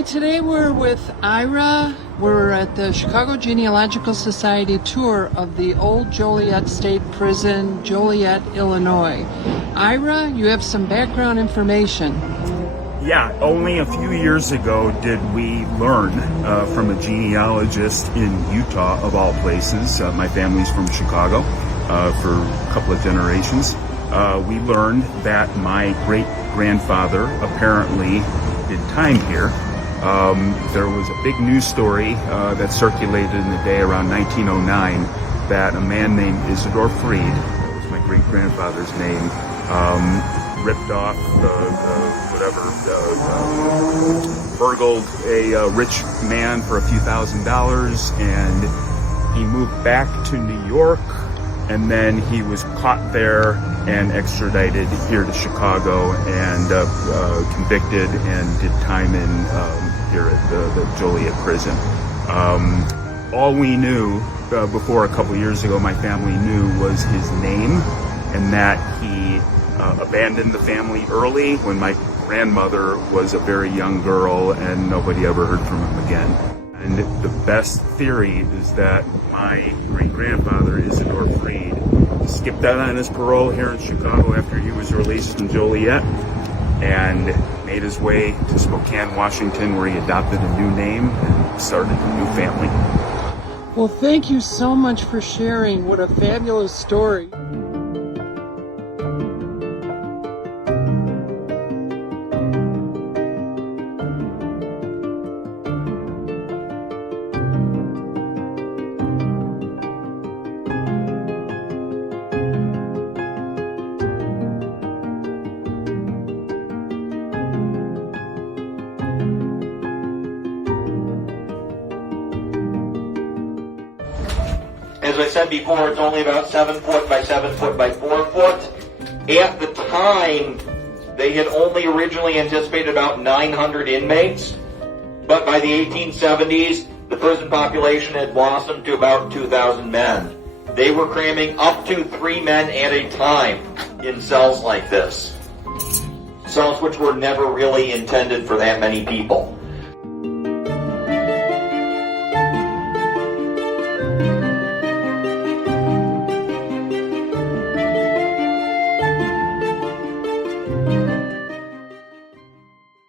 Hi, today we're with Ira. We're at the Chicago Genealogical Society tour of the old Joliet State Prison, Joliet, Illinois. Ira, you have some background information. Yeah, only a few years ago did we learn from a genealogist in Utah, of all places. My family's from Chicago for a couple of generations. We learned that my great-grandfather apparently did time here. There was a big news story that circulated in the day around 1909 that a man named Isidore Freed, that was my great-grandfather's name, ripped off burgled a rich man for a few $1,000s, and he moved back to New York, and then he was caught there and extradited here to Chicago and convicted and did time in here at the Joliet prison. All we knew before a couple years ago, my family knew, was his name, and that he abandoned the family early when my grandmother was a very young girl, and nobody ever heard from him again. And the best theory is that my great-grandfather, Isidore Freed, skipped out on his parole here in Chicago after he was released from Joliet and made his way to Spokane, Washington, where he adopted a new name and started a new family. Well, thank you so much for sharing. What a fabulous story. As I said before, it's only about 7 foot by 7 foot by 4 foot. At the time, they had only originally anticipated about 900 inmates, but by the 1870s, the prison population had blossomed to about 2,000 men. They were cramming up to 3 men at a time in cells like this. Cells which were never really intended for that many people.